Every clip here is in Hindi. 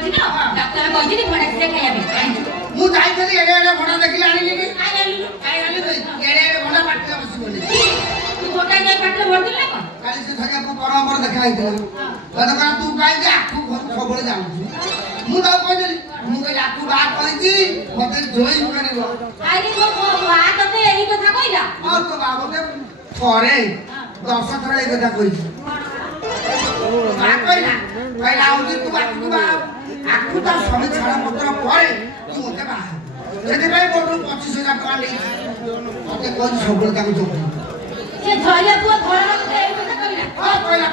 पड़छि ना डॉक्टर कहछि कि भड़ा से खाया भी मु जाई थली एडे एडे भड़ा देखिला आनी कि आई आली एडे एडे भड़ा पाटले बसी बोली तू गोटा जाय पाटले भरदिल ना कोन काली से थरिया को परंपर देखा आइतला कदा का तू काई जे आखु सबले जानु मु ता कहली मु के आखु बा कहिची मते जोई करिवो आरे को बा तते एही कथा कहिला और तो बाबूके थरे 10 थरे एही कथा कहिची बा कहिला पहिला आउजी तू आखु बा आखु ता समे छाड़ा पत्र परे तू मते बा जेते भाई बोलू 25000 टका ले मते कोन सबले ताकू जोई ये झरिया पुआ घोड़ा मते एही कथा कहिला हां कहिला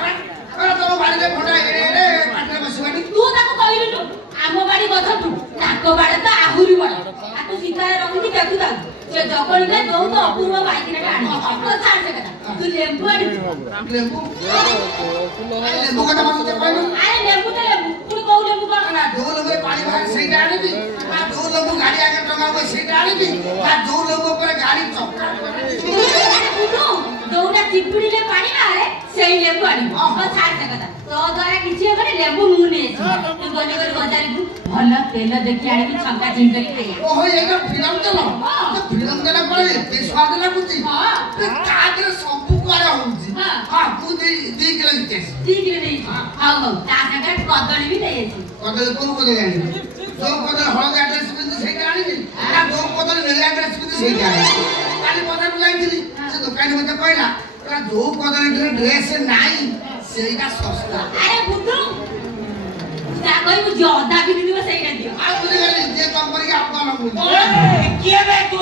अरे तो बाड़ी रे फोटा एडे पाटले बसवानी तू ताको कहिलु आमो बाड़ी गथ तू ताको बाड़े तो आहुरी बड़ आ तू सीता रखी देखु ता से जकड़ी के दो तो अपूर्व बाइक रे आनी तो छाड़ से कथा तू लेम्बू आनी लेम्बू कथा मते कहलु अरे लेम्बू तो लेम्बू तू कहू लेम्बू कोन ना दो लोग पानी भाग सेटा आनीबी आ दो लोग गाड़ी आगे टंगा को सेटा आनीबी आ दो लोग पर गाड़ी चक्का अरे बुडू दौड़ा चिपड़ी ले पानी मारे सेही लेम्बू आनी तो छाड़ से कथा तो द्वारा किछि हेबे लेम्बू मु ने तू गली गली बजारी भला तेल देखि आनी छंका चिंकरी खाया ओहो एगा फिल्म चलो तो फिल्म देला पड़े एते स्वाद लागुची हां तादरे सब कुआरा होउची हां तू दी किलो इते दी किलो दे हां हां ता संगे कदली भी देई कदली कोन को देई आनी जो कदली हळद एड्रेस बिंदु सेटा आनी ना जो कदली नेला एड्रेस बिंदु सेटा आनी काली बजार जाईଥିଲି से दुकान मते कहला तोरा जो कदली ड्रेस नाही सेटा सस्ता अरे बुद्धू ता कोई मुझे अदा भी दिबो सेटा दियो आ बुझे गली जे काम करी आपन लगु किए बे तू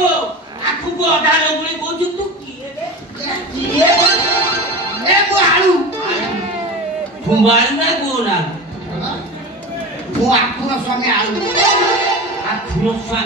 आखु को अदा लगुली कोजु तू किए बे किए ए मु आलू घुमाल ना कोना मु आखु स्वामी आलू आखु स्वामी